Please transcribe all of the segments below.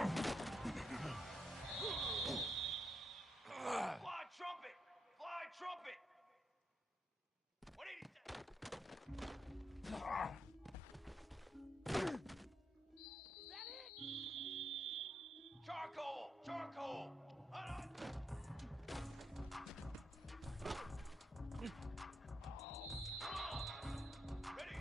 Fly trumpet! Fly trumpet! What did he say? Is that it? Charcoal! Charcoal! Ready?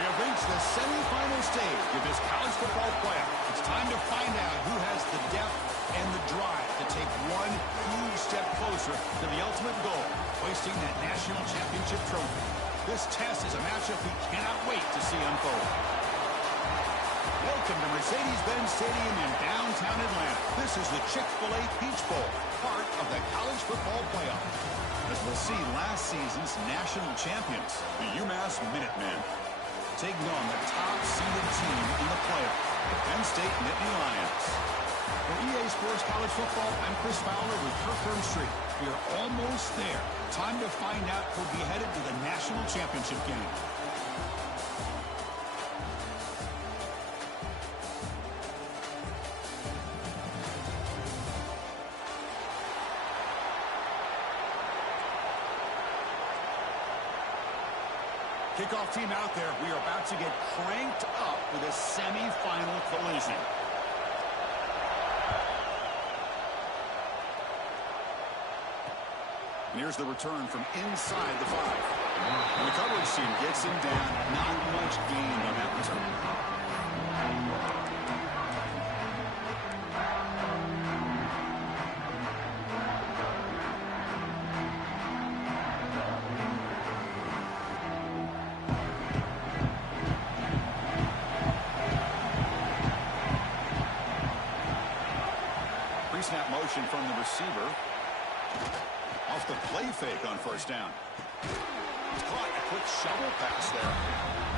We have reached the semifinal stage of this college football playoff. It's time to find out who has the depth and the drive to take one huge step closer to the ultimate goal, hoisting that national championship trophy. This test is a matchup we cannot wait to see unfold. Welcome to Mercedes-Benz Stadium in downtown Atlanta. This is the Chick-fil-A Peach Bowl, part of the College Football Playoff. As we'll see, last season's national champions, the UMass Minutemen, taking on the top-seeded team in the playoff, the Penn State Nittany Lions. For EA Sports College Football, I'm Chris Fowler with Kirk Herbstreit. We are almost there. Time to find out who'll be headed to the national championship game. Kickoff team out there. We are about to get cranked up with a semi-final collision. And here's the return from inside the 5. And the coverage team gets him down. Not much gain on that return. Pre-snap motion from the receiver. Off the play fake on first down. It's caught. A quick shovel pass there.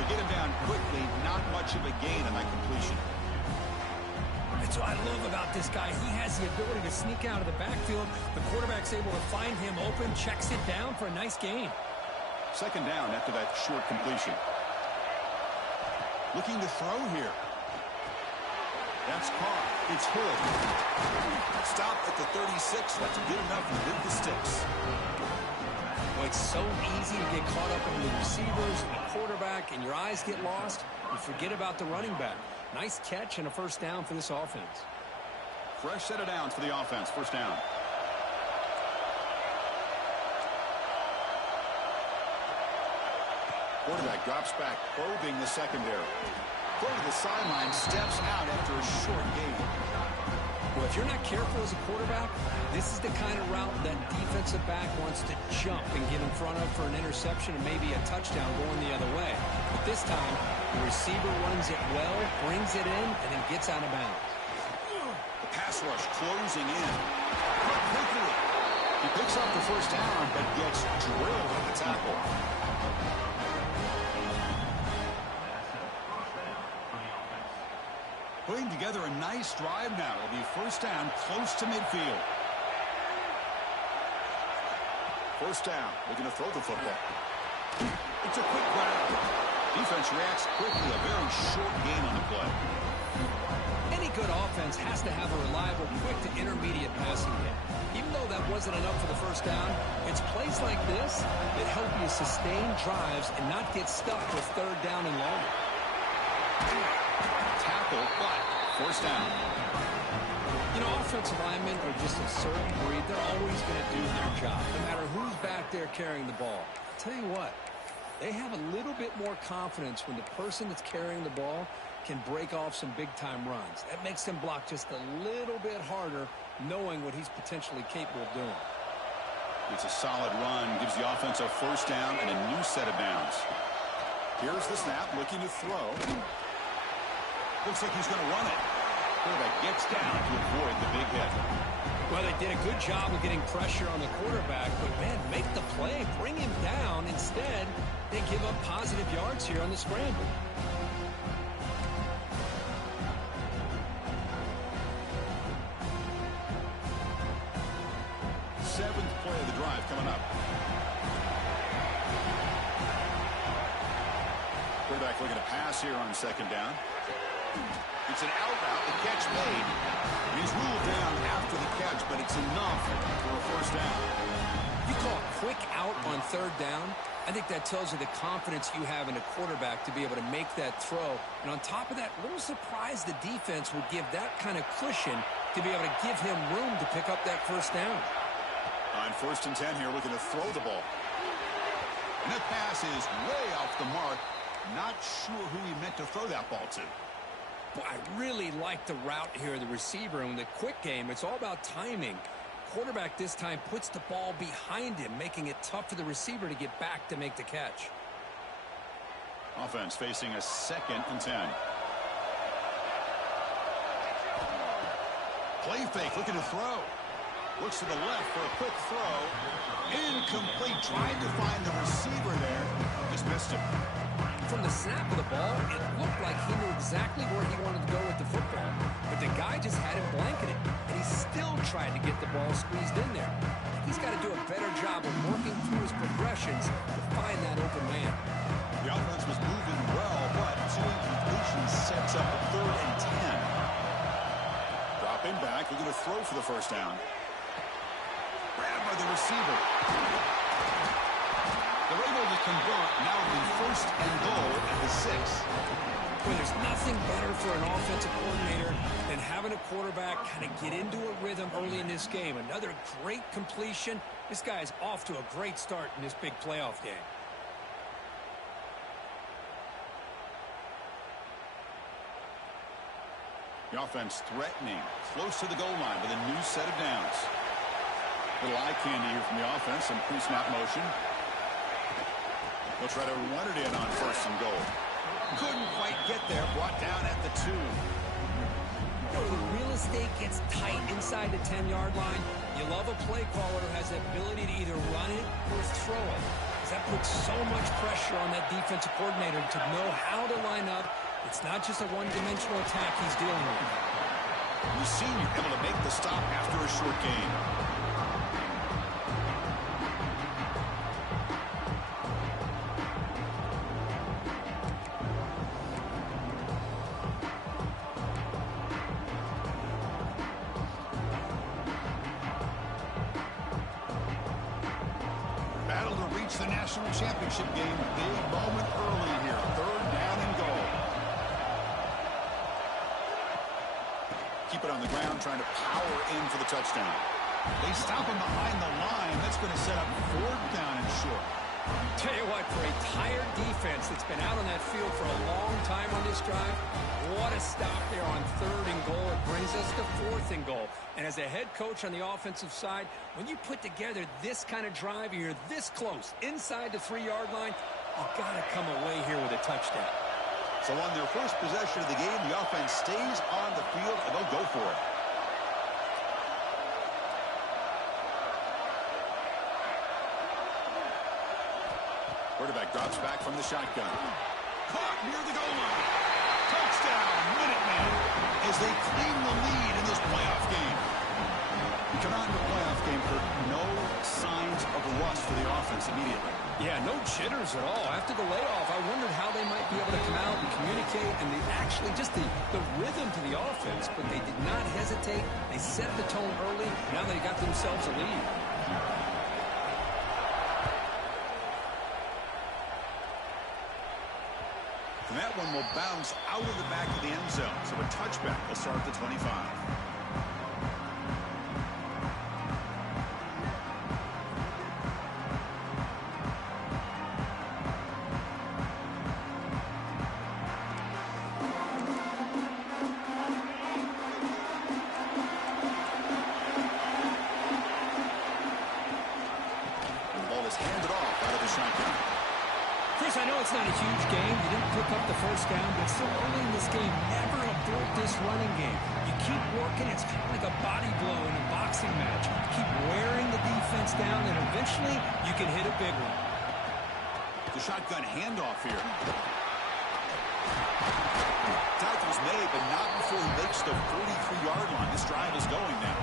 To get him down quickly, not much of a gain on that completion. That's what I love about this guy. He has the ability to sneak out of the backfield. The quarterback's able to find him open, checks it down for a nice gain. Second down after that short completion. Looking to throw here. That's caught. It's Hood. Stop at the 36. That's good enough with the sticks. Well, it's so easy to get caught up in the receivers and the quarterback, and your eyes get lost. You forget about the running back. Nice catch and a first down for this offense. Fresh set of downs for the offense. First down. Quarterback drops back, probing the secondary. Go to the sideline, steps out after a short gain. Well, if you're not careful as a quarterback, this is the kind of route that defensive back wants to jump and get in front of for an interception and maybe a touchdown going the other way. But this time, the receiver runs it well, brings it in, and then gets out of bounds. The pass rush closing in. Quickly. He picks up the first down, but gets drilled at the tackle. Putting together a nice drive now. It'll be first down close to midfield. First down. Looking to throw the football. It's a quick grab. Defense reacts quickly. A very short gain on the play. Any good offense has to have a reliable, quick to intermediate passing game. Even though that wasn't enough for the first down, it's plays like this that help you sustain drives and not get stuck with third down and longer. Tackle, but first down. You know, offensive linemen are just a certain breed. They're always going to do their job, no matter who's back there carrying the ball. I'll tell you what, they have a little bit more confidence when the person that's carrying the ball can break off some big-time runs. That makes them block just a little bit harder, knowing what he's potentially capable of doing. It's a solid run, gives the offense a first down and a new set of downs. Here's the snap, looking to throw. Looks like he's going to run it. Quarterback gets down to avoid the big hit. Well, they did a good job of getting pressure on the quarterback, but, man, make the play, bring him down. Instead, they give up positive yards here on the scramble. Seventh play of the drive coming up. Quarterback looking to pass here on second down. It's an out route, the catch made. He's ruled down after the catch, but it's enough for a first down. You call a quick out on third down, I think that tells you the confidence you have in a quarterback to be able to make that throw. And on top of that, a little surprised the defense would give that kind of cushion to be able to give him room to pick up that first down. On first and 10 here, looking to throw the ball. And that pass is way off the mark. Not sure who he meant to throw that ball to. Boy, I really like the route here, the receiver. And in the quick game, it's all about timing. Quarterback this time puts the ball behind him, making it tough for the receiver to get back to make the catch. Offense facing a second and 10. Play fake, looking to throw. Looks to the left for a quick throw. Incomplete. Tried to find the receiver there. Just missed him. From the snap of the ball, it looked like he knew exactly where he wanted to go with the football. But the guy just had him blanketed, and he still tried to get the ball squeezed in there. He's got to do a better job of working through his progressions to find that open man. The offense was moving well, but 2 incompletions sets up a 3rd and 10. Dropping back, looking to throw for the first down. Grabbed by the receiver. They're able to convert. Now it'll be 1st and goal at the 6. Well, there's nothing better for an offensive coordinator than having a quarterback kind of get into a rhythm early in this game. Another great completion. This guy is off to a great start in this big playoff game. The offense threatening, close to the goal line with a new set of downs. Little eye candy here from the offense, some pre-snap motion. They'll try to run it in on 1st and goal. Couldn't quite get there, brought down at the 2. The real estate gets tight inside the 10-yard line. You love a play caller who has the ability to either run it or throw it. That puts so much pressure on that defensive coordinator to know how to line up. It's not just a one-dimensional attack he's dealing with. The senior able to make the stop after a short gain. Battle to reach the national championship game. Big moment early here. 3rd down and goal. Keep it on the ground, trying to power in for the touchdown. They stop him behind the line. That's going to set up 4th down and short. Tell you what, for a tired defense that's been out on that field for a long time on this drive, what a stop there on 3rd and goal. It brings us to 4th and goal. And as a head coach on the offensive side, when you put together this kind of drive, you're this close inside the 3-yard line, you've got to come away here with a touchdown. So on their first possession of the game, the offense stays on the field, and they'll go for it. Quarterback drops back from the shotgun. Caught near the goal line. Touchdown, Minutemen, as they claim the lead in this playoff game. Come on to the playoff game, Kurt. No signs of rust for the offense immediately. Yeah, no jitters at all. After the layoff, I wondered how they might be able to come out and communicate and actually just the rhythm to the offense, but they did not hesitate. They set the tone early. Now they got themselves a lead. And that one will bounce out of the back of the end zone. So a touchback will start at the 25. Chris, I know it's not a huge game. You didn't pick up the first down, but so early in this game, never abort this running game. You keep working. It's kind of like a body blow in a boxing match. Keep wearing the defense down, and eventually you can hit a big one. The shotgun handoff here. Tackle's made, but not before he makes the 43-yard line. This drive is going now.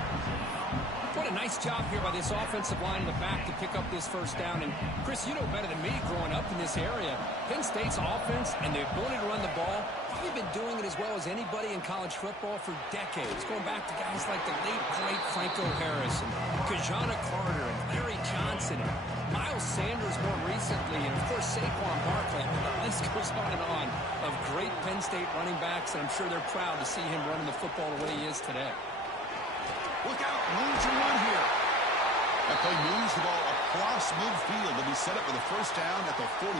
What a nice job here by this offensive line in the back to pick up this first down. And, Chris, you know better than me growing up in this area. Penn State's offense and the ability to run the ball, they've been doing it as well as anybody in college football for decades, going back to guys like the late, great Franco Harris and Kajana Carter and Larry Johnson and Miles Sanders more recently, and, of course, Saquon Barkley. The list goes on and on of great Penn State running backs, and I'm sure they're proud to see him running the football the way he is today. Look out, room to run here. That play moves the ball across midfield to be set up with a first down at the 41.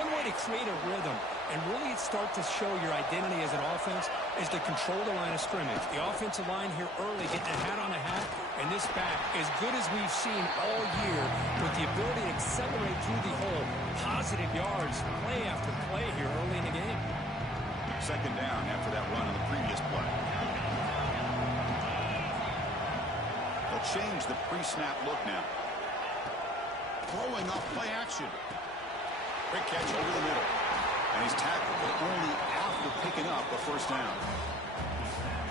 One way to create a rhythm and really start to show your identity as an offense is to control the line of scrimmage. The offensive line here early getting a hat on a hat, and this back as good as we've seen all year with the ability to accelerate through the hole. Positive yards, play after play here early in the game. Second down after that run on the previous play. They'll change the pre-snap look now. Throwing off play action. Quick catch over the middle. And he's tackled, but only after picking up a first down.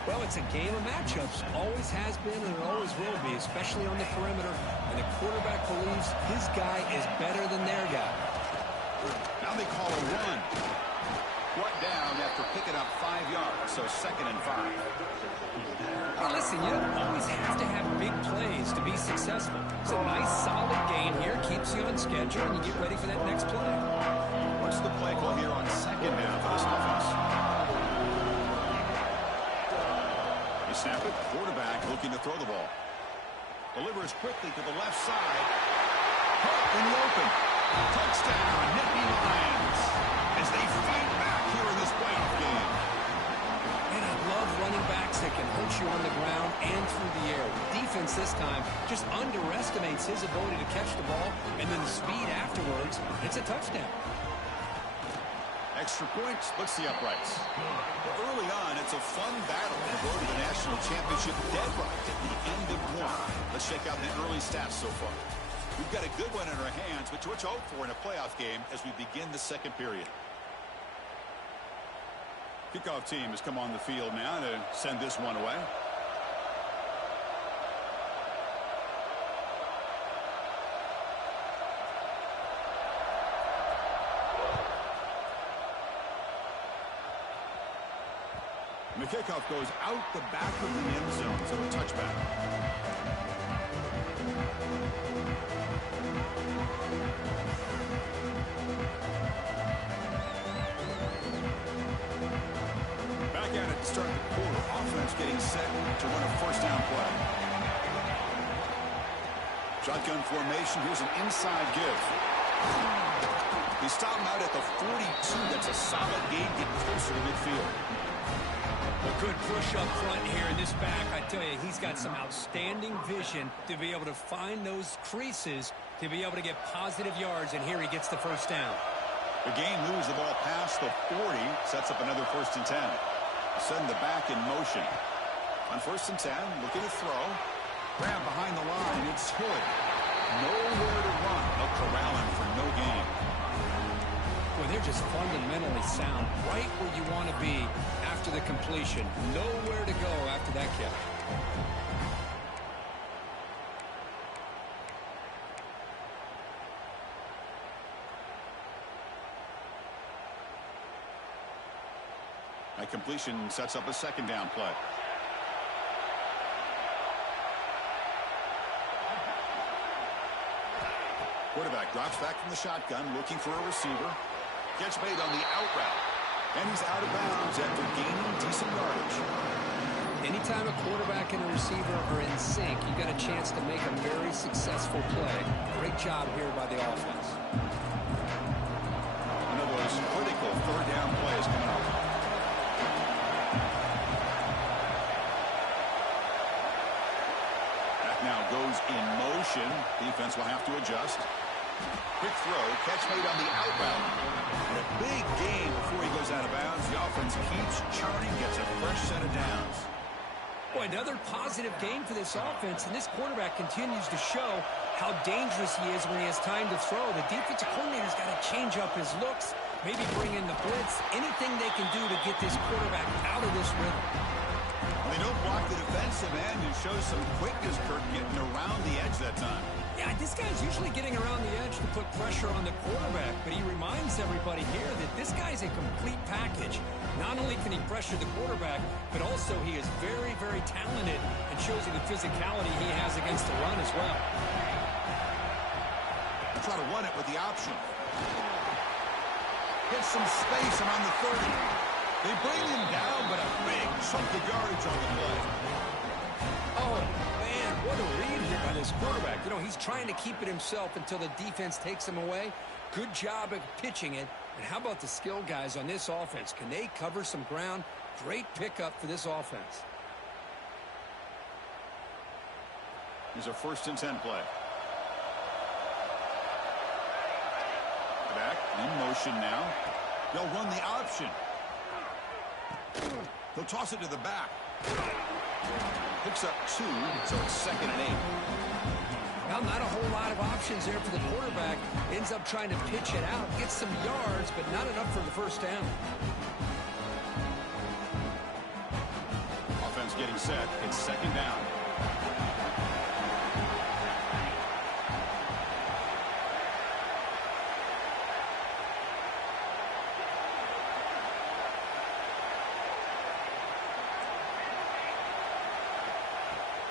Well, it's a game of matchups. Always has been and it always will be, especially on the perimeter. And the quarterback believes his guy is better than their guy. Now they call a run. Brought down after picking up 5 yards, so 2nd and 5. Hey, listen, you don't always have to have big plays to be successful. It's a nice, solid gain here. Keeps you on schedule, and you get ready for that next play. What's the play call here on 2nd down for this offense? They snap it. Quarterback looking to throw the ball. Delivers quickly to the left side. Caught in the open. Touchdown, Nittany Lions, as they fight back here in this playoff game. And I love running backs that can hurt you on the ground and through the air. The defense this time just underestimates his ability to catch the ball, and then the speed afterwards, it's a touchdown. Extra point splits the uprights. But early on, it's a fun battle to go to the national championship dead right at the end of one. Let's check out the early stats so far. We've got a good one in our hands, but what you hope for in a playoff game as we begin the second period. Kickoff team has come on the field now to send this one away. And the kickoff goes out the back of the end zone, so a touchback. Back at it to start the quarter. Offense getting set to run a first down play. Shotgun formation. Here's an inside give. He stopped him out at the 42. That's a solid gain, getting closer to midfield. A good push up front here in this back. I tell you, he's got some outstanding vision to be able to find those creases, to be able to get positive yards, and here he gets the first down. The gain moves the ball past the 40, sets up another 1st and 10. Send the back in motion. On 1st and 10, looking to throw. Grab behind the line, it's Hood. Nowhere to run. They'll corral him for no gain. Well, they're just fundamentally sound, right where you want to be after the completion. Nowhere to go after that kick. That completion sets up a 2nd down play. Quarterback drops back from the shotgun, looking for a receiver. Gets made on the out route. And he's out of bounds after gaining decent yardage. Anytime a quarterback and a receiver are in sync, you got a chance to make a very successful play. Great job here by the offense. One of those critical 3rd down plays coming up. That now goes in motion. Defense will have to adjust. Quick throw, catch made on the out route. And a big gain before he goes out of bounds. The offense keeps churning, gets a fresh set of downs. Boy, another positive gain for this offense, and this quarterback continues to show how dangerous he is when he has time to throw. The defensive coordinator's got to change up his looks, maybe bring in the blitz, anything they can do to get this quarterback out of this rhythm. They don't block the defensive end, who shows some quickness, Kirk, getting around the edge that time. Yeah, this guy's usually getting around the edge to put pressure on the quarterback, but he reminds everybody here that this guy's a complete package. Not only can he pressure the quarterback, but also he is very, very talented and shows you the physicality he has against the run as well. Try to run it with the option. Get some space around the 30. They bring him down, but a big chunk of yardage on the play. Oh, man, what a read here by this quarterback. You know, he's trying to keep it himself until the defense takes him away. Good job of pitching it. And how about the skill guys on this offense? Can they cover some ground? Great pickup for this offense. Here's a 1st and 10 play. Back in motion now. They'll run the option. They'll toss it to the back. Picks up 2, so it's 2nd and 8. Well, not a whole lot of options there for the quarterback. Ends up trying to pitch it out, gets some yards, but not enough for the first down. Offense getting set. It's 2nd down.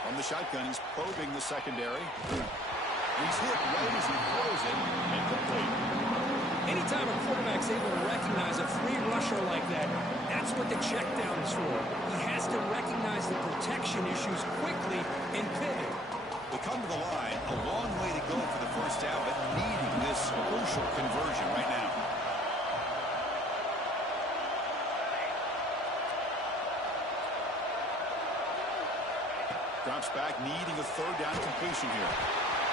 From the shotgun, he's probing the secondary. He's hit right as he throws it, incomplete. Anytime a quarterback's able to recognize a free rusher like that, that's what the check down is for. He has to recognize the protection issues quickly and pivot. They come to the line, a long way to go for the first down, but needing this crucial conversion right now. Drops back, needing a 3rd down completion here.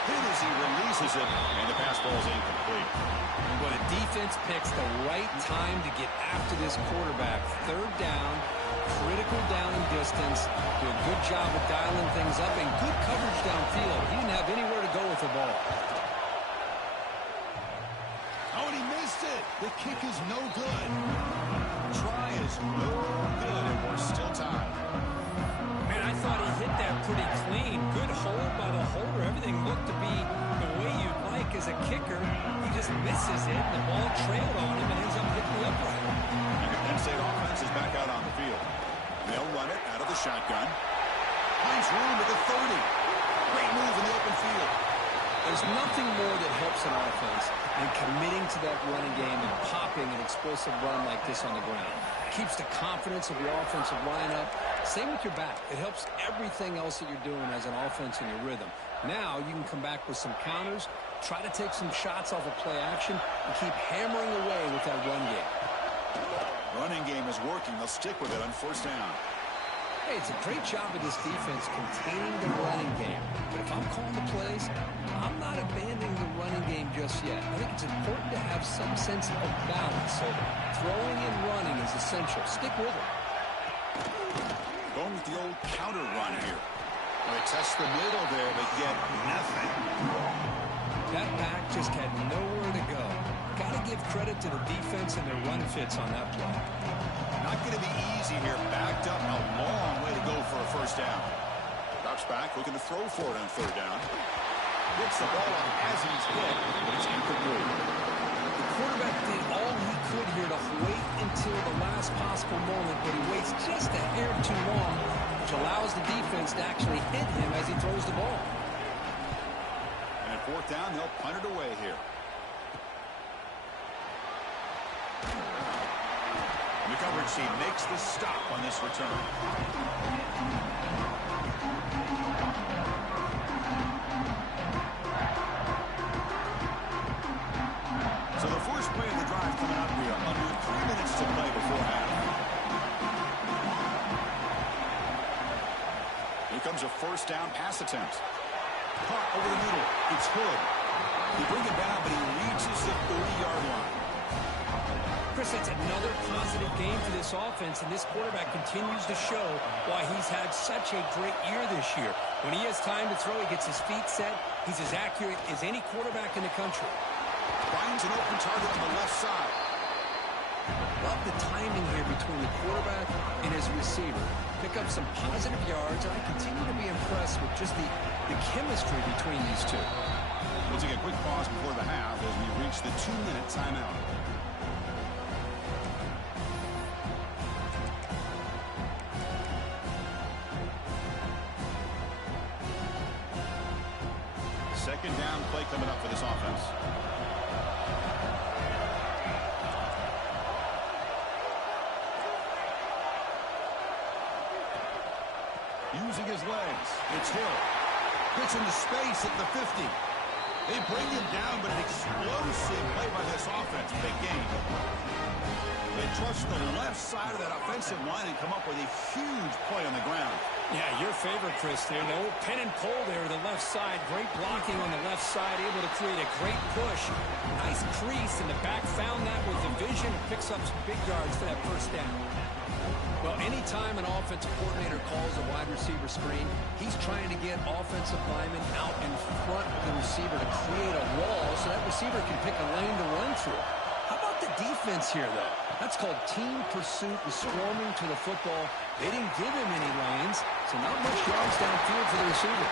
Hit as he releases it, and the pass ball is incomplete. But a defense picks the right time to get after this quarterback. 3rd down, critical down and distance. Do a good job of dialing things up and good coverage downfield. He didn't have anywhere to go with the ball. Oh, and he missed it. The kick is no good. Try is no good, and we're still tied. Man, I thought he hit that pretty clean. Good hold by the holder. Everything looked to be the way you'd like as a kicker. He just misses it. The ball trailed on him and ends up hitting the upright. And the Penn State offense is back out on the field. They'll run it out of the shotgun. Finds room at the 30. Great move in the open field. There's nothing more that helps an offense than committing to that running game and popping an explosive run like this on the ground. Keeps the confidence of your offensive lineup. Same with your back. It helps everything else that you're doing as an offense in your rhythm. Now you can come back with some counters, try to take some shots off of play action, and keep hammering away with that run game. Running game is working. They'll stick with it on 1st down. Hey, it's a great job of this defense containing the running game. But if I'm calling the plays, I'm not abandoning the running game just yet. I think it's important to have some sense of balance. So throwing and running is essential. Stick with it. Going with the old counter run here. They test the middle there, but get nothing. That back just had nowhere to go. Got to give credit to the defense and their run fits on that play. Not going to be easy here. Backed up, a long way to go for a 1st down. Drops back, looking to throw for it on 3rd down. Gets the ball up as he's hit, but it's incomplete. The quarterback did all he could here to wait until the last possible moment, but he waits just a hair too long, which allows the defense to actually hit him as he throws the ball. And at 4th down, they'll punt it away here. The coverage team makes the stop on this return. So the first play of the drive coming up here. Under 3 minutes to play before half. Here comes a 1st down pass attempt. Caught over the middle. It's Hood. He brings it down, but he reaches the 30-yard line. Chris, that's another positive game for this offense, and this quarterback continues to show why he's had such a great year this year. When he has time to throw, he gets his feet set. He's as accurate as any quarterback in the country. Finds an open target on the left side. Love the timing here between the quarterback and his receiver. Pick up some positive yards, and I continue to be impressed with just the chemistry between these two. We'll take a quick pause before the half as we reach the 2-minute timeout. Second down play coming up for this offense. Using his legs. It's Hill. Gets into space at the 50. They bring him down, but an explosive play by this offense. Big game. They trust the left side of that offensive line and come up with a huge play on the ground. Yeah, your favorite, Chris, there. The old pin and pull there, the left side. Great blocking on the left side, able to create a great push. Nice crease, and the back found that with the vision. Picks up some big yards for that first down. Well, anytime an offensive coordinator calls a wide receiver screen, he's trying to get offensive linemen out in front of the receiver to create a wall so that receiver can pick a lane to run through. How about the defense here, though? That's called team pursuit and swarming to the football. They didn't give him any lanes, so not much yards downfield for the receiver.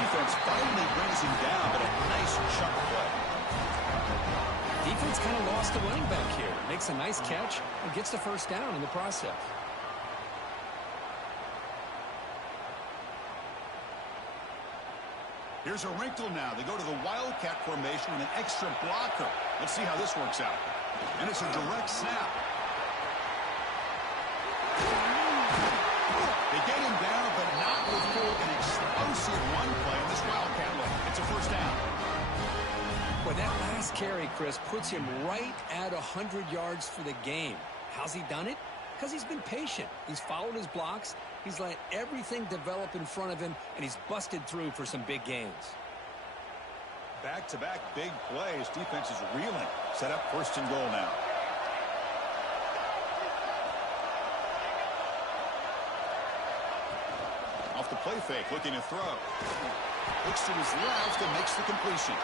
Defense finally brings him down, but a nice chunk play. Defense kind of lost the running back here. Makes a nice catch and gets the first down in the process. Here's a wrinkle now. They go to the Wildcat formation with an extra blocker. Let's see how this works out. And it's a direct snap. They get him down, but not before an explosive run play on this Wildcat look. It's a first down. Boy, that last carry, Chris, puts him right at 100 yards for the game. How's he done it? Because he's been patient. He's followed his blocks. He's let everything develop in front of him, and he's busted through for some big gains. Back-to-back big plays. Defense is reeling. Set up first and goal now. Off the play fake, looking to throw. Looks to his left and makes the completion.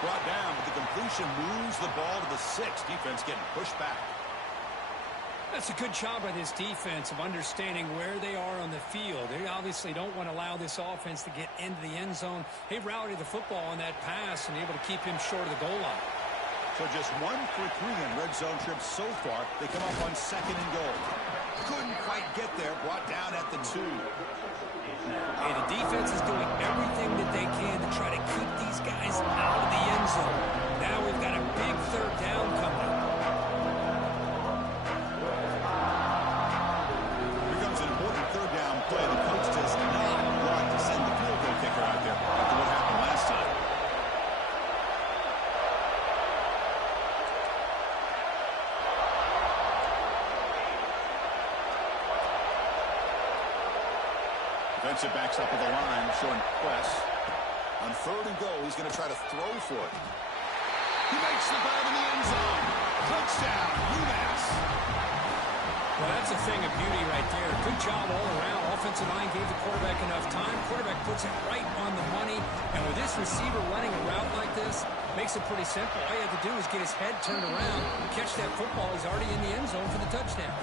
Brought down, but the completion moves the ball to the 6. Defense getting pushed back. That's a good job by this defense of understanding where they are on the field. They obviously don't want to allow this offense to get into the end zone. They rallied the football on that pass and able to keep him short of the goal line. So just 1 for 3 in red zone trips so far. They come up on second and goal. Couldn't quite get there. Brought down at the 2. Hey, the defense is doing everything that they can to try to keep these guys out of the end zone. Now we've got a big third down coming up. Here comes an important third down play. The coach does not want to send the field goal kicker out there after what happened last time. Defensive backs up with the line, showing press. On third and goal, he's going to try to throw for it. He makes the grab in the end zone. Touchdown, UMass. Well, that's a thing of beauty right there. Good job all around. Offensive line gave the quarterback enough time. Quarterback puts it right on the money. And with this receiver running a route like this, makes it pretty simple. All you have to do is get his head turned around and catch that football. He's already in the end zone for the touchdown.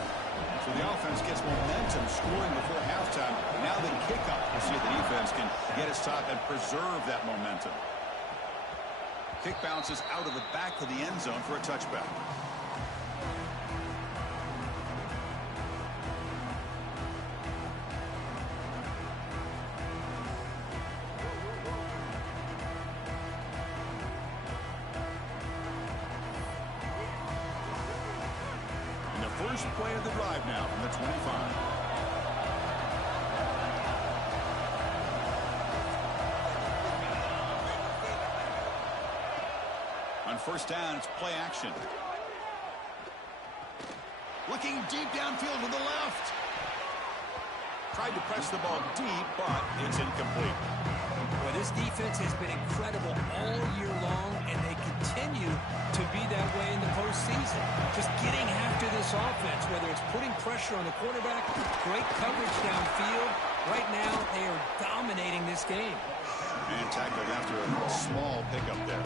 So the offense gets momentum, scoring before halftime. Now the kickoff. We'll see if the defense can get his top and preserve that momentum. Kick bounces out of the back of the end zone for a touchback. First play of the drive now from the 25. On first down, it's play action. Looking deep downfield to the left. Tried to press the ball deep, but it's incomplete. Well, this defense has been incredible all year long, and they continue to be that way in the postseason. Just getting after this offense, whether it's putting pressure on the quarterback, great coverage downfield. Right now, they are dominating this game. And tackled after a small pickup there.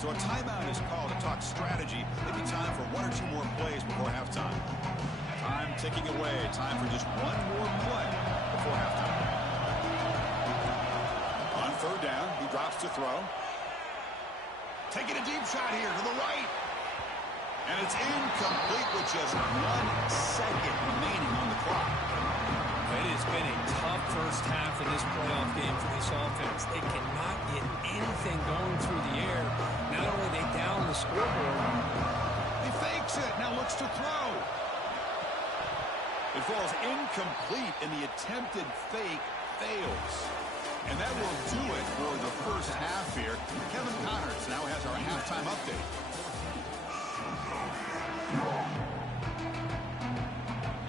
So a timeout is called to talk strategy. Maybe time for 1 or 2 more plays before halftime. Time ticking away. Time for just 1 more play before halftime. On third down, he drops to throw. Taking a deep shot here to the right. And it's incomplete with just 1 second remaining on the clock. It has been a tough first half in this playoff game for this offense. They cannot get anything going through the air. Not only are they down the scoreboard. He fakes it. Now looks to throw. It falls incomplete, and the attempted fake fails. And that will do it for the first half here. Kevin Connors now has our halftime update.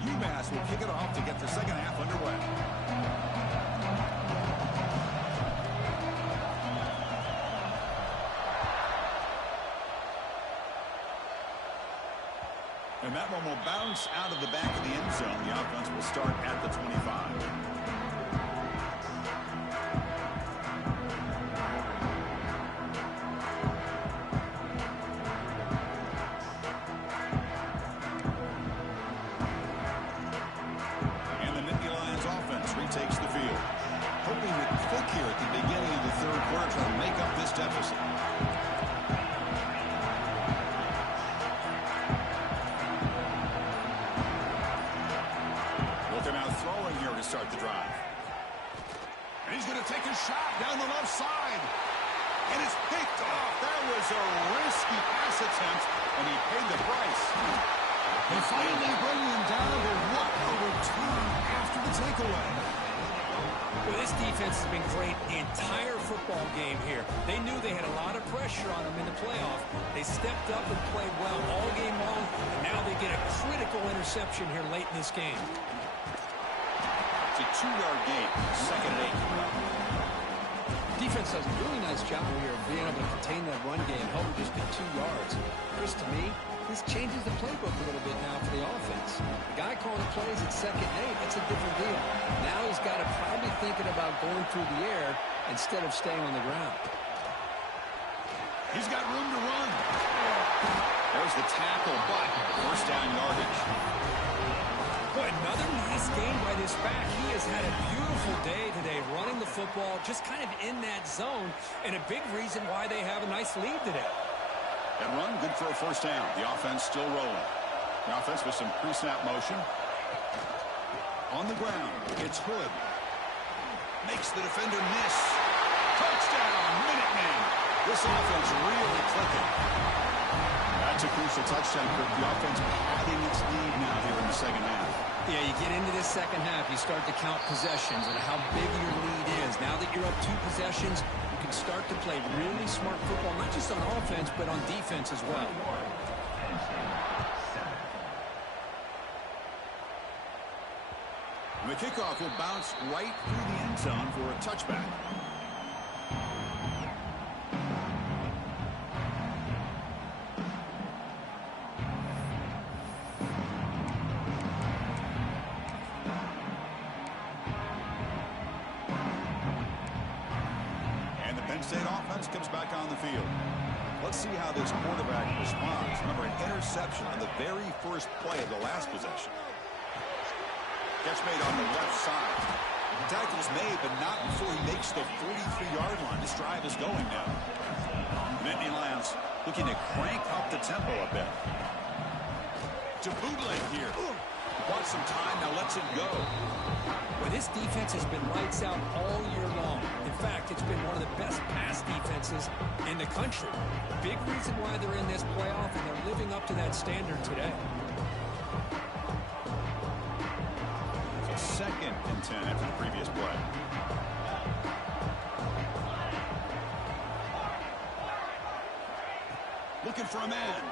UMass will kick it off to get the second half underway. And that one will bounce out of the back of the end zone. The offense will start at the 25. Takes the field. Hoping to click here at the beginning of the third quarter to make up this deficit. Looking out throwing here to start the drive. And he's going to take a shot down the left side. And it's picked off. That was a risky pass attempt, and he paid the price. They finally bring him down, but what a return after the takeaway. Well, this defense has been great the entire football game here. They knew they had a lot of pressure on them in the playoff. They stepped up and played well all game long, and now they get a critical interception here late in this game. It's a 2-yard gain, second and 8. Defense does a really nice job here of being able to contain that run game, help them just get 2 yards. Chris, to me, this changes the playbook a little bit now for the offense. The guy calling plays at second and 8, that's a different deal. Now he's got to probably thinking about going through the air instead of staying on the ground. He's got room to run. There's the tackle, but first down yardage. Boy, another nice game by this back. He has had a beautiful day today running the football, just kind of in that zone, and a big reason why they have a nice lead today. That run, good for a first down. The offense still rolling. The offense with some pre-snap motion. On the ground, it's Hood. Makes the defender miss. Touchdown, Minutemen. This offense really clicking. That's a crucial touchdown for the offense padding its lead now here in the second half. Yeah, you get into this second half, you start to count possessions and how big your lead is. Now that you're up 2 possessions, you can start to play really smart football, not just on offense, but on defense as well. And the kickoff will bounce right through the end zone for a touchback. State offense comes back on the field. Let's see how this quarterback responds. Remember, an interception on the very first play of the last possession. Catch made on the left side. The tackle's made, but not before he makes the 43-yard line. This drive is going now. The Nittany Lions looking to crank up the tempo a bit. To bootleg here. Wants some time, now lets it go. Well, this defense has been lights out all year long. In fact, it's been one of the best pass defenses in the country. Big reason why they're in this playoff, and they're living up to that standard today. It's a 2nd and 10 after the previous play. Looking for a man.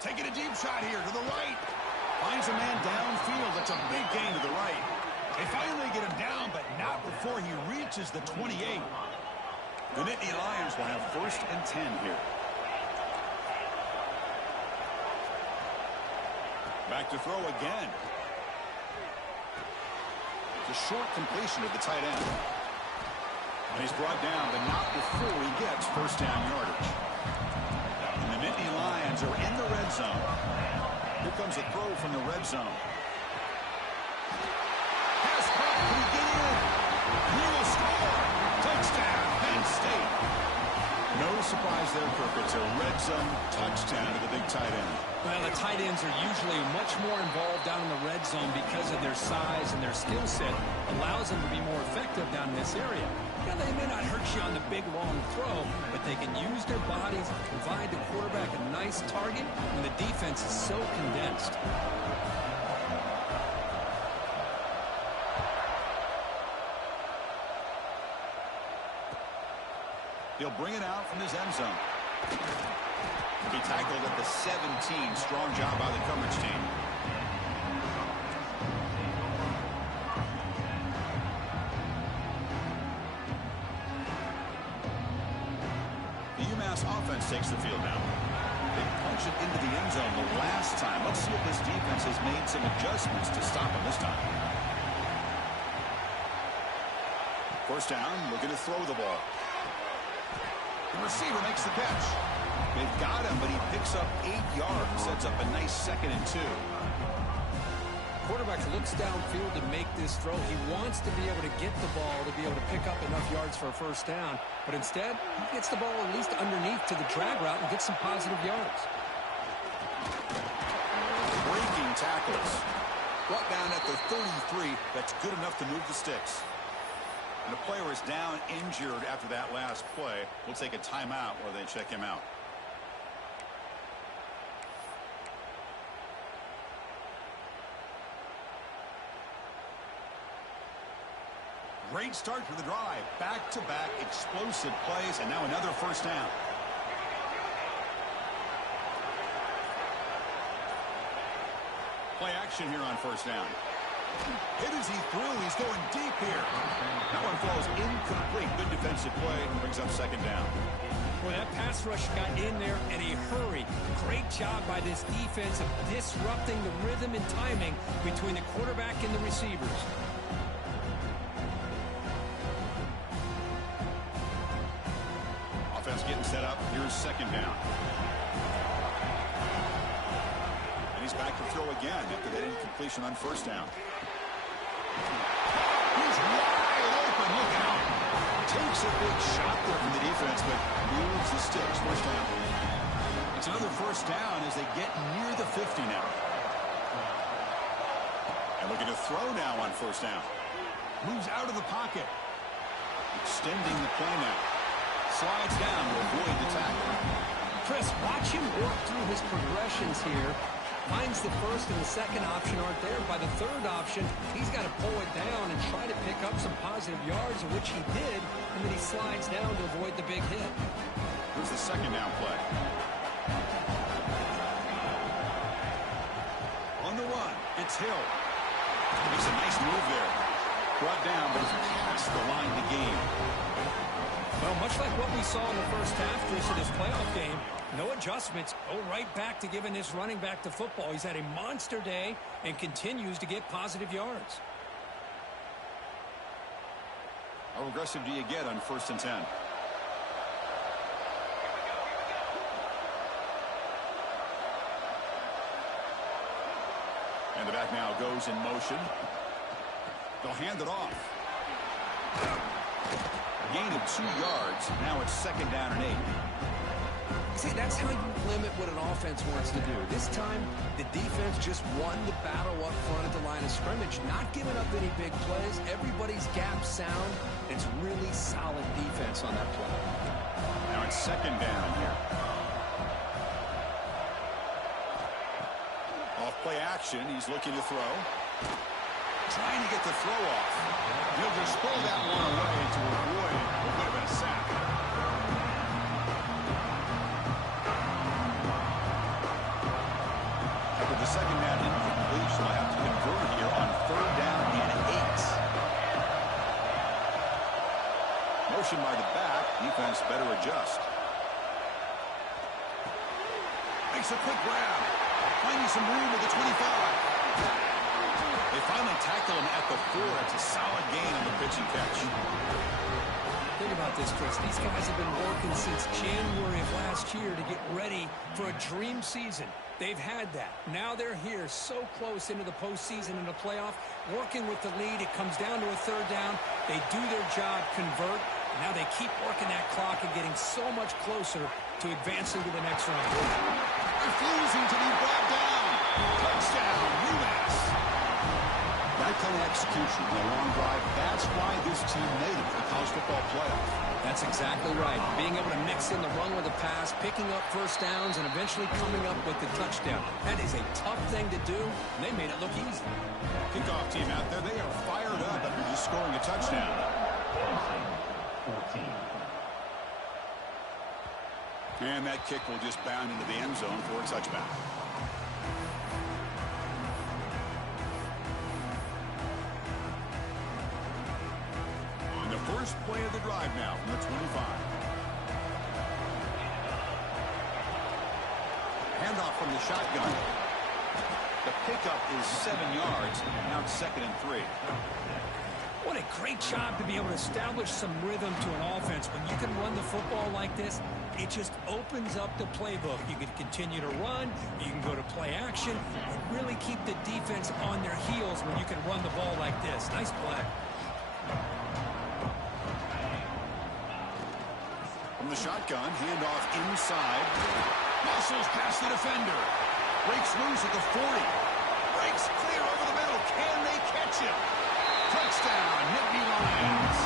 Taking a deep shot here to the right. Finds a man downfield. That's a big gain to the right. They finally get him down, but not before he reaches the 28. The Nittany Lions will have 1st and 10 here. Back to throw again. It's a short completion of the tight end. And he's brought down, but not before he gets first down yardage. And the Nittany Lions are in the red zone. Here comes a throw from the red zone. Pass caught. Can he get in? He will score. Touchdown, Penn State. No surprise there, Kirk. It's a red zone touchdown to the big tight end. Well, the tight ends are usually much more involved down in the red zone because of their size and their skill set. Allows them to be more effective down in this area. Now, they may not hurt you on the big, long throw, but they can use their bodies to provide the quarterback a nice target when the defense is so condensed. He'll bring it out from his end zone. He tackled at the 17. Strong job by the coverage team. The UMass offense takes the field now. They launched it into the end zone the last time. Let's see if this defense has made some adjustments to stop him this time. First down, looking to throw the ball. The receiver makes the catch. They've got him, but he picks up 8 yards. Sets up a nice 2nd and 2. Quarterback looks downfield to make this throw. He wants to be able to get the ball to be able to pick up enough yards for a first down. But instead, he gets the ball at least underneath to the drag route and gets some positive yards. Breaking tackles. Brought down at the 33. That's good enough to move the sticks. And the player is down injured after that last play. We'll take a timeout while they check him out. Great start to the drive. Back-to-back explosive plays, and now another first down. Play action here on first down. Hit as he threw. He's going deep here. That one falls incomplete. Good defensive play and brings up 2nd down. Well, that pass rush got in there in a hurry. Great job by this defense of disrupting the rhythm and timing between the quarterback and the receivers. Offense getting set up. Here's 2nd down. And he's back to throw again after that incompletion on first down. He's wide open. Look out. Takes a big shot there from the defense, but moves the sticks. First down. It's another first down as they get near the 50 now. And looking to throw now on first down. Moves out of the pocket. Extending the play now. Slides down to avoid the tackle. Chris, watch him work through his progressions here. Finds the first and the second option aren't there. By the third option, he's got to pull it down and try to pick up some positive yards, which he did, and then he slides down to avoid the big hit. Here's the 2nd down play. On the run, it's Hill. Makes a nice move there. Brought down, but he's past the line of the game. Well, much like what we saw in the first half, Chris, of this playoff game, no adjustments. Go right back to giving this running back the football. He's had a monster day and continues to get positive yards. How aggressive do you get on 1st and 10? And the back now goes in motion. They'll hand it off. Gain of 2 yards. Now it's 2nd down and 8. See, that's how you limit what an offense wants to do. This time, the defense just won the battle up front at the line of scrimmage, not giving up any big plays. Everybody's gap sound. It's really solid defense on that play. Now it's 2nd down here. Off play action. He's looking to throw. Trying to get the throw off. He'll just throw that one away to avoid what would have been a sack. After the 2nd down incompletion, they'll have to convert here on 3rd down and 8. Motion by the back. Defense better adjust. Makes a quick grab. Finding some room at the 25. They finally tackle him at the 4. It's a solid gain on the pitch and catch. Think about this, Chris. These guys have been working since January of last year to get ready for a dream season. They've had that. Now they're here so close into the postseason and the playoff, working with the lead. It comes down to a 3rd down. They do their job, convert. Now they keep working that clock and getting so much closer to advancing to the next round. Refusing to be brought down. Touchdown, UMass. That kind of execution in a long drive, that's why this team made it for the college football playoff. That's exactly right. Being able to mix in the run with the pass, picking up first downs, and eventually coming up with the touchdown. That is a tough thing to do, and they made it look easy. Kickoff team out there, they are fired up after just scoring a touchdown. 14. And that kick will just bound into the end zone for a touchback. On the first play of the drive now from the 25. handoff from the shotgun. The pickup is 7 yards. Now it's 2nd and 3. What a great job to be able to establish some rhythm to an offense. When you can run the football like this, it just opens up the playbook. You can continue to run, you can go to play action, and really keep the defense on their heels when you can run the ball like this. Nice play. From the shotgun, handoff inside. Muscles past the defender. Breaks loose at the 40. Breaks clear over the middle. Can they catch him? Touchdown, Nittany Lions.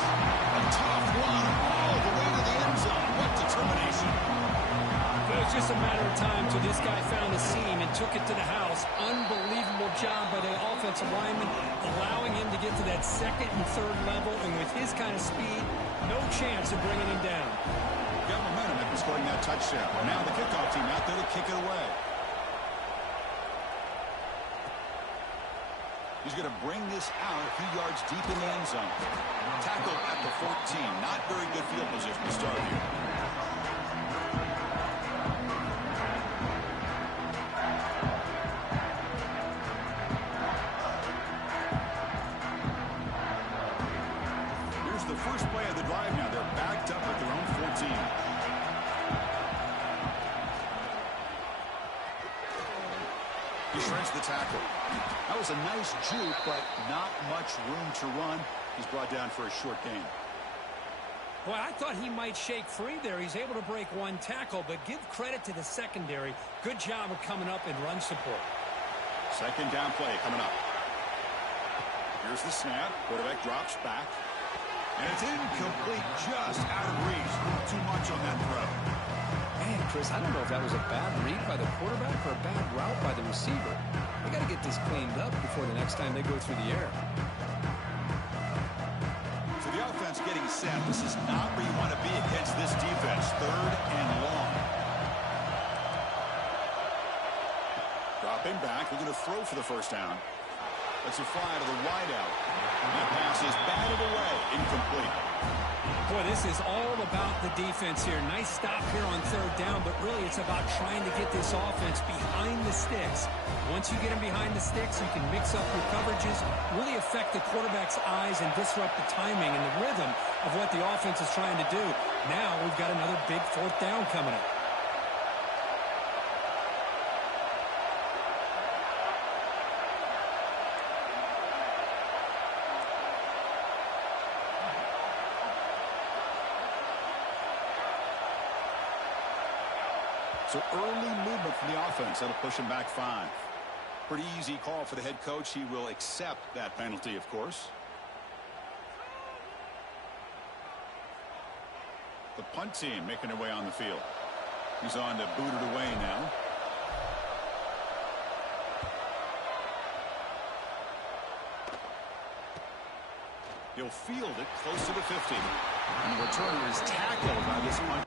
A tough run all the way to the end zone. What determination. It was just a matter of time till this guy found a seam and took it to the house. Unbelievable job by the offensive lineman, allowing him to get to that 2nd and 3rd level, and with his kind of speed, no chance of bringing him down. Got momentum after scoring that touchdown. Now the kickoff team out there to kick it away. He's going to bring this out a few yards deep in the end zone. Tackled at the 14. Not very good field position to start here. Here's the first play of the drive now. They're backed up at their own 14. He shreds the tackle. That was a nice juke, but not much room to run. He's brought down for a short gain. Well, I thought he might shake free there. He's able to break one tackle, but give credit to the secondary. Good job of coming up in run support. 2nd down play coming up. Here's the snap. Quarterback drops back. And it's incomplete, just out of reach. Too much on that throw. Man, Chris, I don't know if that was a bad read by the quarterback or a bad route by the receiver. They got to get this cleaned up before the next time they go through the air. So the offense getting set. This is not where you want to be against this defense. 3rd and long. Dropping back. We're going to throw for the 1st down. That's a fly to the wideout. That pass is batted away. Incomplete. Boy, this is all about the defense here. Nice stop here on 3rd down, but really it's about trying to get this offense behind the sticks. Once you get them behind the sticks, you can mix up your coverages, really affect the quarterback's eyes and disrupt the timing and the rhythm of what the offense is trying to do. Now we've got another big 4th down coming up. So early movement from the offense. That'll push him back 5. Pretty easy call for the head coach. He will accept that penalty, of course. The punt team making their way on the field. He's on to boot it away now. He'll field it close to the 50. And the returner is tackled by this punt.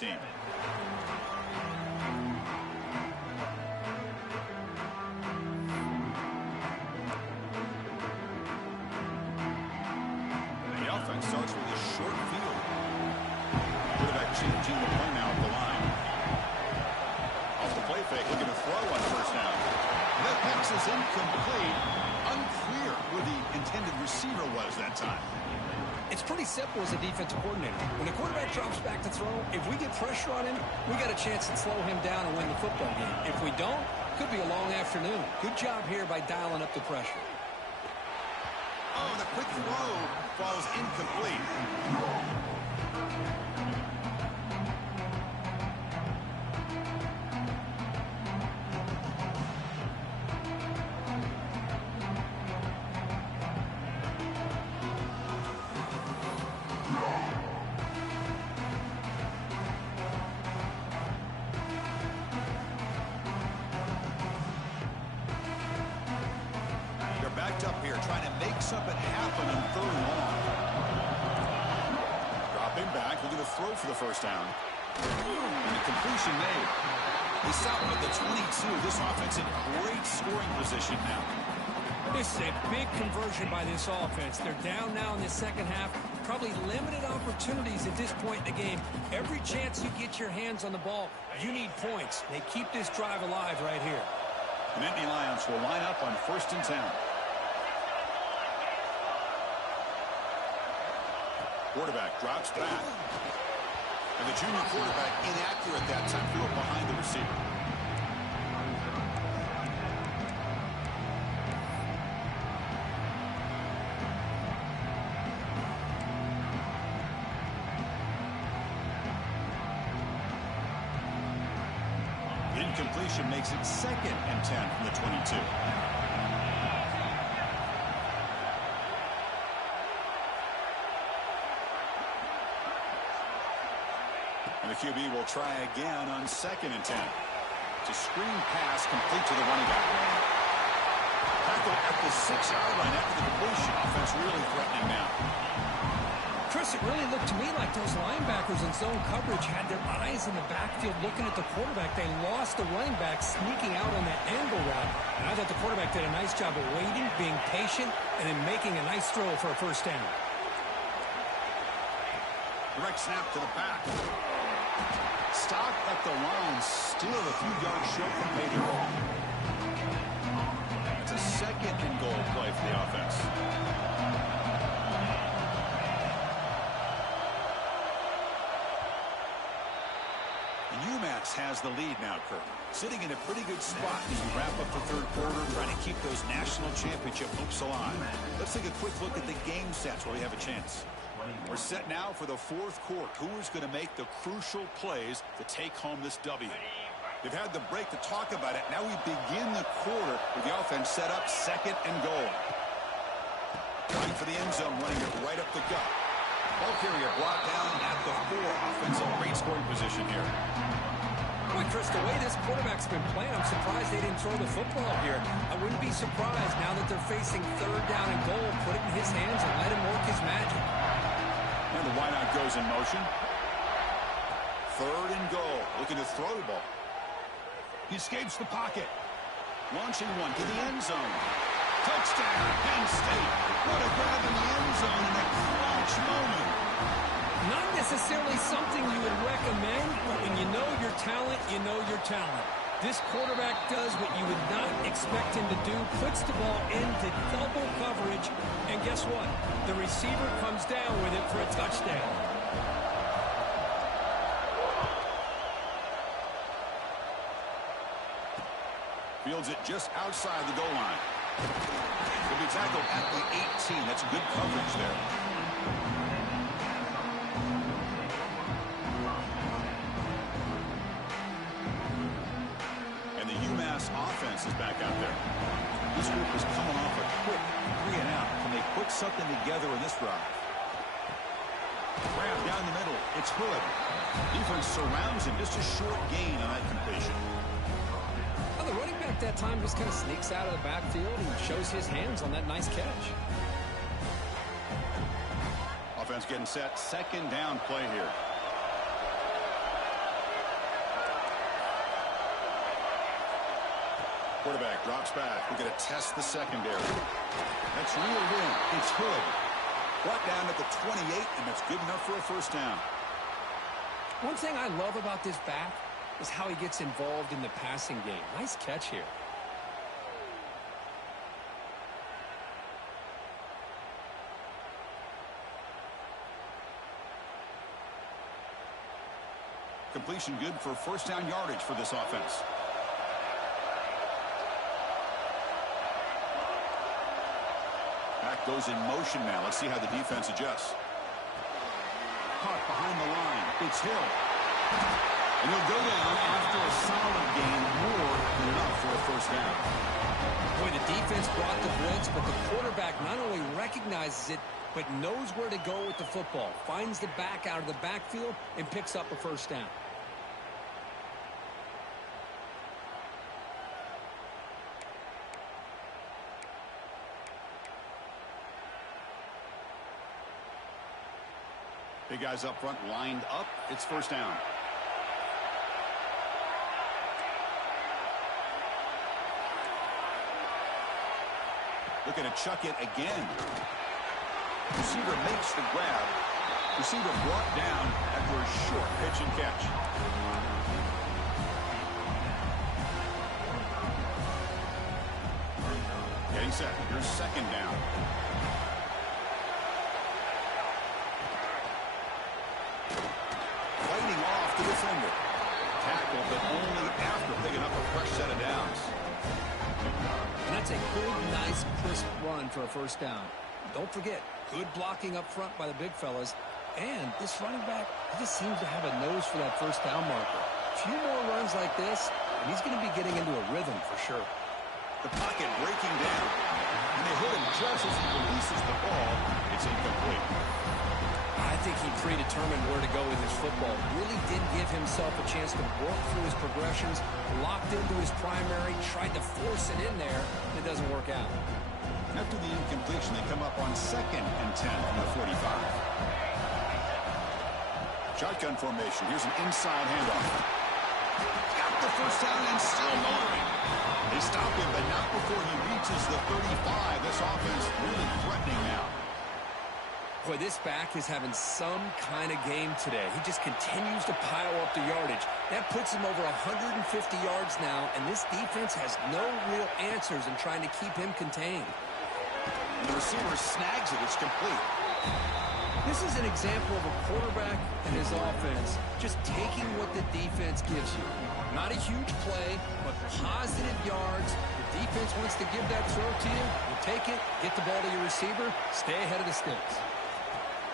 Team. The offense starts with a short field. Quarterback changing the play now at the line. Off the play fake, looking to throw on 1st down. That pass is incomplete. Unclear who the intended receiver was that time. It's pretty simple as a defensive coordinator. When the quarterback drops back to throw, if we get pressure on him, we got a chance to slow him down and win the football game. If we don't, could be a long afternoon. Good job here by dialing up the pressure. Oh, the quick throw falls incomplete. this up at half and on 3rd and long. Dropping back, looking to throw for the first down. And a completion made. They stop him at the 22. This offense in great scoring position now. This is a big conversion by this offense. They're down now in the second half. Probably limited opportunities at this point in the game. Every chance you get your hands on the ball, you need points. They keep this drive alive right here. The Nittany Lions will line up on 1st and 10. Quarterback drops back. And the junior quarterback inaccurate that time, threw it behind the receiver. Incompletion makes it 2nd and 10 from the 22. And the QB will try again on 2nd and 10. It's a screen pass complete to the running back. Tackle at the 6-yard line after the completion. Offense really threatening now. Chris, it really looked to me like those linebackers in zone coverage had their eyes in the backfield looking at the quarterback. They lost the running back sneaking out on that angle route. And I thought the quarterback did a nice job of waiting, being patient, and then making a nice throw for a first down. Direct snap to the back. Stop at the line, still a few yards short from pay dirt. It's a 2nd and goal play for the offense. UMass has the lead now, Kirk. Sitting in a pretty good spot as we wrap up the 3rd quarter, trying to keep those national championship hopes alive. Let's take a quick look at the game stats while we have a chance. We're set now for the 4th quarter. Who is going to make the crucial plays to take home this W? They've had the break to talk about it. Now we begin the quarter with the offense set up 2nd and goal. Right for the end zone, running it right up the gut. Ball carrier brought down at the 4. Offensive great scoring position here. Boy, Chris, the way this quarterback's been playing, I'm surprised they didn't throw the football here. I wouldn't be surprised now that they're facing 3rd down and goal. Put it in his hands and let him work his magic. And the wideout goes in motion. 3rd and goal. Looking to throw the ball. He escapes the pocket. Launching one to the end zone. Touchdown, Penn State. What a grab in the end zone in a clutch moment. Not necessarily something you would recommend, but when you know your talent, you know your talent. This quarterback does what you would not expect him to do, puts the ball into double coverage, and guess what? The receiver comes down with it for a touchdown. Fields it just outside the goal line. Will be tackled at the 18. That's good coverage there. And the UMass offense is back out there. This group is coming off a quick 3 and out. Can they put something together in this drive? Grab down the middle. It's Hood. Defense surrounds him. Just a short gain on that completion. The running back that time just kind of sneaks out of the backfield and shows his hands on that nice catch. Offense getting set. 2nd down play here. Quarterback drops back. We're going to test the secondary. That's reeled in. It's Hood. Brought down at the 28, and that's good enough for a first down. One thing I love about this back is how he gets involved in the passing game. Nice catch here. Completion good for first down yardage for this offense. Back goes in motion now. Let's see how the defense adjusts. Caught behind the line. It's Hill. And he'll go down after a solid gain, more than enough for a first down. Boy, the defense brought the blitz, but the quarterback not only recognizes it, but knows where to go with the football. Finds the back out of the backfield and picks up a first down. Big guys up front lined up. It's first down. Looking to chuck it again. Receiver makes the grab. Receiver brought down after a short pitch and catch. Getting set. Here's second down. Fighting off the defender. Tackle, but only after picking up a fresh set of downs. And that's a good, nice, crisp run for a first down. Don't forget, good blocking up front by the big fellas. And this running back, he just seems to have a nose for that first down marker. A few more runs like this, and he's going to be getting into a rhythm for sure. The pocket breaking down. And they hit him just as he releases the ball. It's incomplete. I think he predetermined where to go with his football. Really didn't give himself a chance to work through his progressions. Locked into his primary, tried to force it in there, and it doesn't work out. After the incompletion, they come up on 2nd and 10 from the 45. Shotgun formation. Here's an inside handoff. Got the first down and still motoring. They stop him, but not before he reaches the 35. This offense really threatening now. Boy, this back is having some kind of game today. He just continues to pile up the yardage. That puts him over 150 yards now, and this defense has no real answers in trying to keep him contained. The receiver snags it. It's complete. This is an example of a quarterback and his offense just taking what the defense gives you. Not a huge play, but positive yards. The defense wants to give that throw to you. You take it, get the ball to your receiver, stay ahead of the sticks.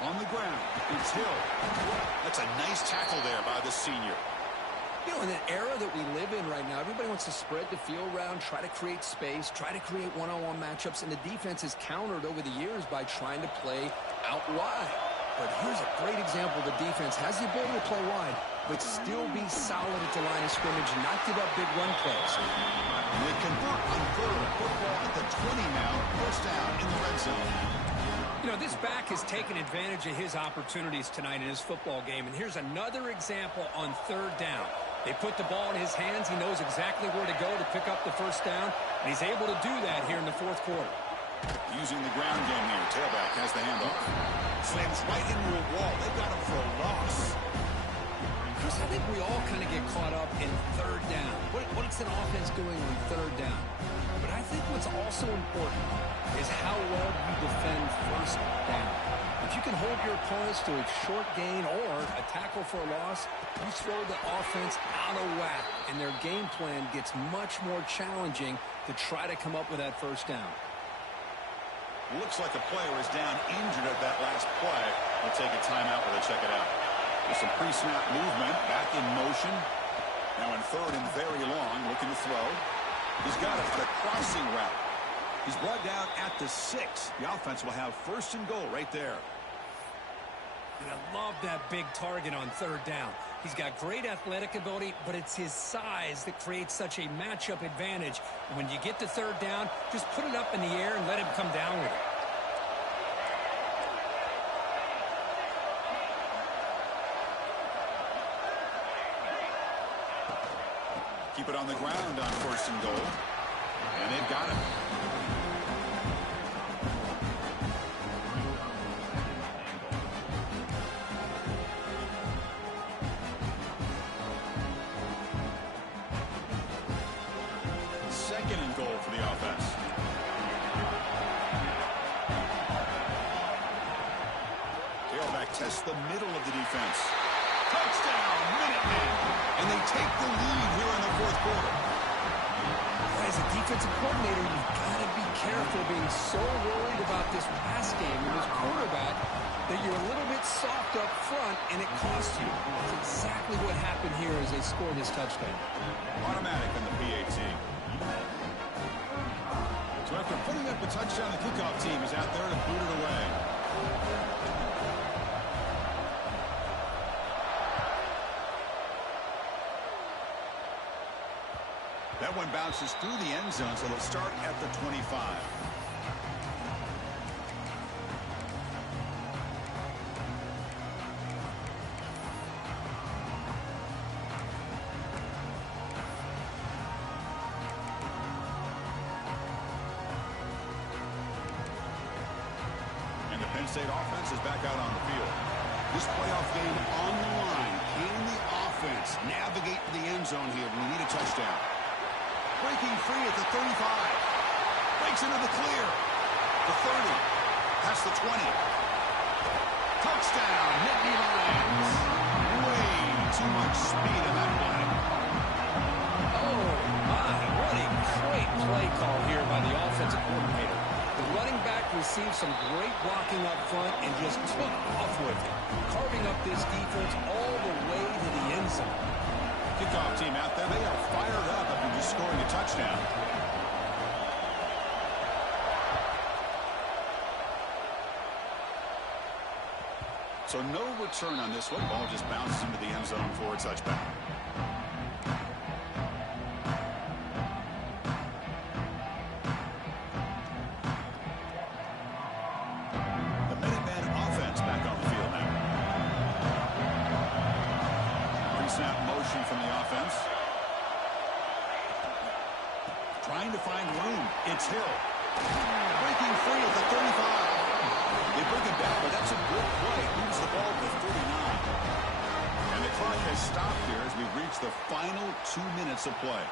On the ground, it's Hill. That's a nice tackle there by the senior. You know, in the era that we live in right now, everybody wants to spread the field around, try to create space, try to create one-on-one matchups, and the defense has countered over the years by trying to play out wide. But here's a great example. The defense has the ability to play wide, but still be solid at the line of scrimmage and not give up big run plays. And they convert on third. Football at the 20 now. First down in the red zone. You know, this back has taken advantage of his opportunities tonight in his football game. And here's another example on third down. They put the ball in his hands. He knows exactly where to go to pick up the first down. And he's able to do that here in the fourth quarter. Using the ground game here. Tailback has the handoff. Slams right into a wall. They got him for a loss. Chris, I think we all kind of get caught up in third down. What's an offense doing on third down? But I think what's also important is how well you defend first down. If you can hold your opponents to a short gain or a tackle for a loss, you throw the offense out of whack, and their game plan gets much more challenging to try to come up with that first down. Looks like a player is down injured at that last play. We'll take a timeout while they check it out. There's some pre-snap movement, back in motion. Now in third and very long, looking to throw. He's got it for the crossing route. He's brought down at the 6. The offense will have first and goal right there. And I love that big target on third down. He's got great athletic ability, but it's his size that creates such a matchup advantage. And when you get to third down, just put it up in the air and let him come down with it. Keep it on the ground on first and goal. And they've got it. Second and goal for the offense. Tailback tests the middle of the defense. Touchdown, Minutemen! And they take the lead here in the fourth quarter. As a defensive coordinator, you've got to be careful being so worried about this pass game and this quarterback that you're a little bit soft up front and it costs you. That's exactly what happened here as they scored this touchdown. Automatic on the PAT. So after putting up a touchdown, the kickoff team is out there to boot it away. That one bounces through the end zone, so they'll start at the 25. State offense is back out on the field. This playoff game on the line. Can the offense navigate to the end zone here when we need a touchdown? Breaking free at the 35. Breaks into the clear. The 30. Past the 20. Touchdown, Nittany Lions. Way too much speed in that play. Oh, my. What a great play call here by the offensive coordinator. The running back received some great blocking up front and just took off with it, carving up this defense all the way to the end zone. Kickoff team out there, they are fired up after just scoring a touchdown. So no return on this one. Ball just bounces into the end zone for a touchback. The Minuteman offense back on the field now. Pre-snap motion from the offense. Trying to find room. It's Hill. Breaking free at the 35. They bring it down, but that's a good play. Moves the ball to 39. And the clock has stopped here as we reach the final 2 minutes of play.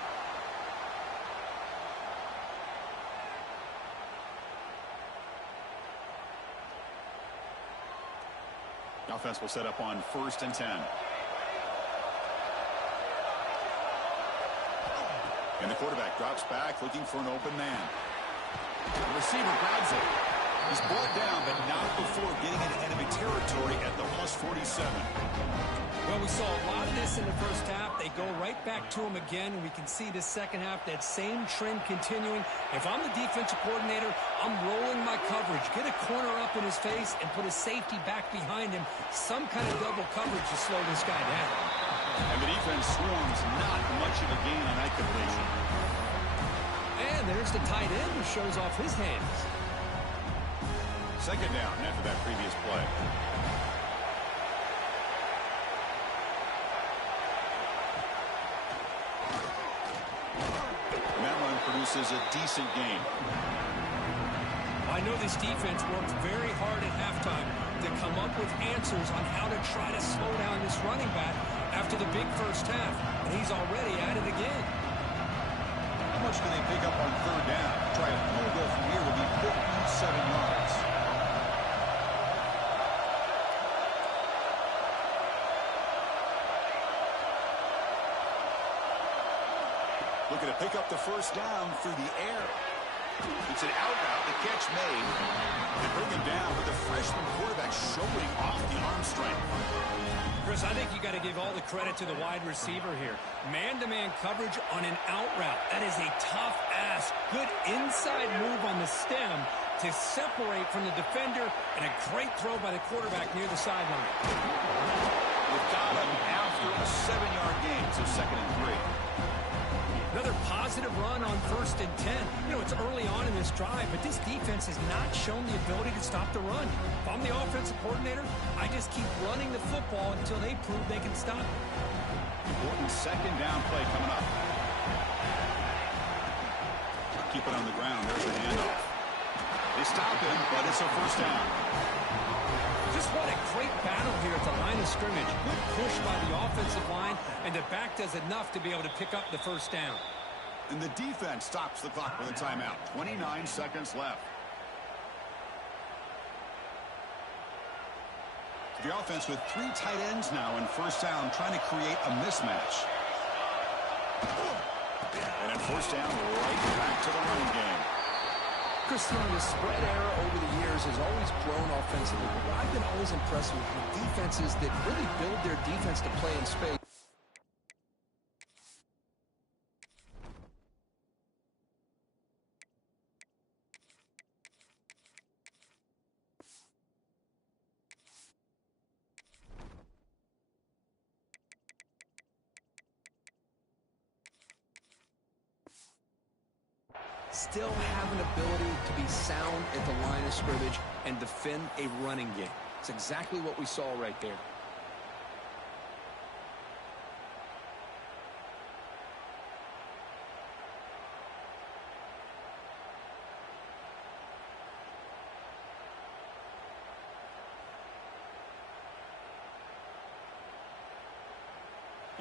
The offense will set up on 1st and 10. And the quarterback drops back looking for an open man. The receiver grabs it. He's brought down, but not before getting into enemy territory at the plus 47. Well, we saw a lot of this in the first half. They go right back to him again, and we can see the second half, that same trend continuing. If I'm the defensive coordinator, I'm rolling my coverage. Get a corner up in his face and put a safety back behind him. Some kind of double coverage to slow this guy down. And the defense swarms, not much of a gain on that completion. And there's the tight end who shows off his hands. Second down after that previous play. And that run produces a decent gain. I know this defense worked very hard at halftime to come up with answers on how to try to slow down this running back after the big first half. And he's already at it again. How much can they pick up on 3rd down? Try a field goal from here would be 57 yards. Looking to pick up the 1st down through the air. It's an out route, the catch made. They bring him down with the freshman quarterback showing off the arm strength. Chris, I think you got to give all the credit to the wide receiver here. Man-to-man coverage on an out route. That is a tough ask. Good inside move on the stem to separate from the defender, and a great throw by the quarterback near the sideline. We've got him after a 7-yard gain, so 2nd and 3. Another positive run on 1st and 10. You know, it's early on in this drive, but this defense has not shown the ability to stop the run. If I'm the offensive coordinator, I just keep running the football until they prove they can stop it. Important 2nd down play coming up. Keep it on the ground. There's the handoff. They stop him, but it's a 1st down. Just what a great battle here at the line of scrimmage. Good push by the offensive line, and the back does enough to be able to pick up the 1st down. And the defense stops the clock with a timeout. 29 seconds left. The offense with 3 tight ends now in 1st down, trying to create a mismatch. And at 1st down, right back to the running game. Chris, the spread era over the years has always grown offensively, but what I've been always impressed with defenses that really build their defense to play in space. Still have an ability to be sound at the line of scrimmage and defend a running game. It's exactly what we saw right there.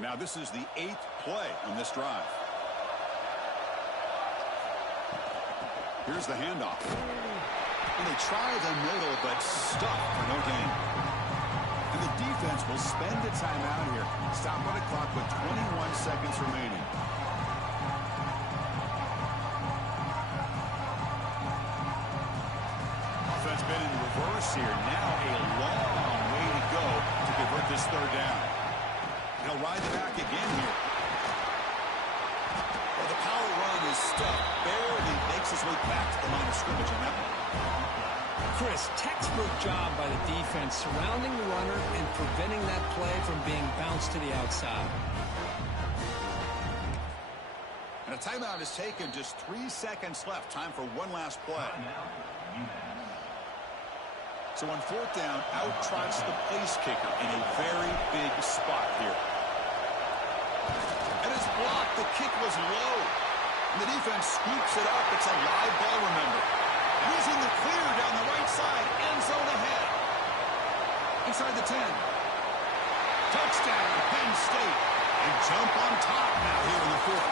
Now this is the 8th play on this drive. Here's the handoff. And they try the middle, but stuck for no gain. And the defense will spend a timeout here. Stop on the clock with 21 seconds remaining. Offense been in reverse here. Now a long way to go to convert this third down. He'll ride the back again here. Well, the power run is stuck. Barely makes his way back to the line of scrimmage on that one. Chris, textbook job by the defense surrounding the runner and preventing that play from being bounced to the outside. And a timeout is taken. Just 3 seconds left. Time for one last play. So on fourth down, out trots the place kicker in a very big spot here. And it's blocked. The kick was low. And the defense scoops it up. It's a live ball, remember. Using the clear down the right side. End zone ahead. Inside the 10. Touchdown, Penn State. They jump on top now here in the fourth.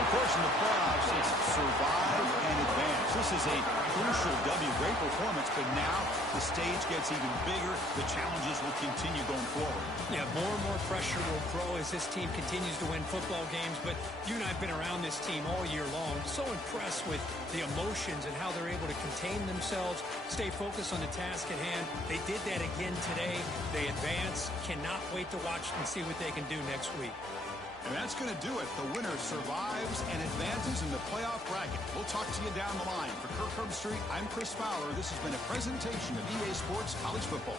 Of course, in the playoffs, it's survive and advance. This is a crucial W. Great performance, but now the stage gets even bigger. The challenges will continue going forward. Yeah, more and more pressure will grow as this team continues to win football games, but you and I have been around this team all year long. So impressed with the emotions and how they're able to contain themselves, stay focused on the task at hand. They did that again today. They advance. Cannot wait to watch and see what they can do next week. And that's going to do it. The winner survives and advances in the playoff bracket. We'll talk to you down the line. For Kirk Herbstreit, I'm Chris Fowler. This has been a presentation of EA Sports College Football.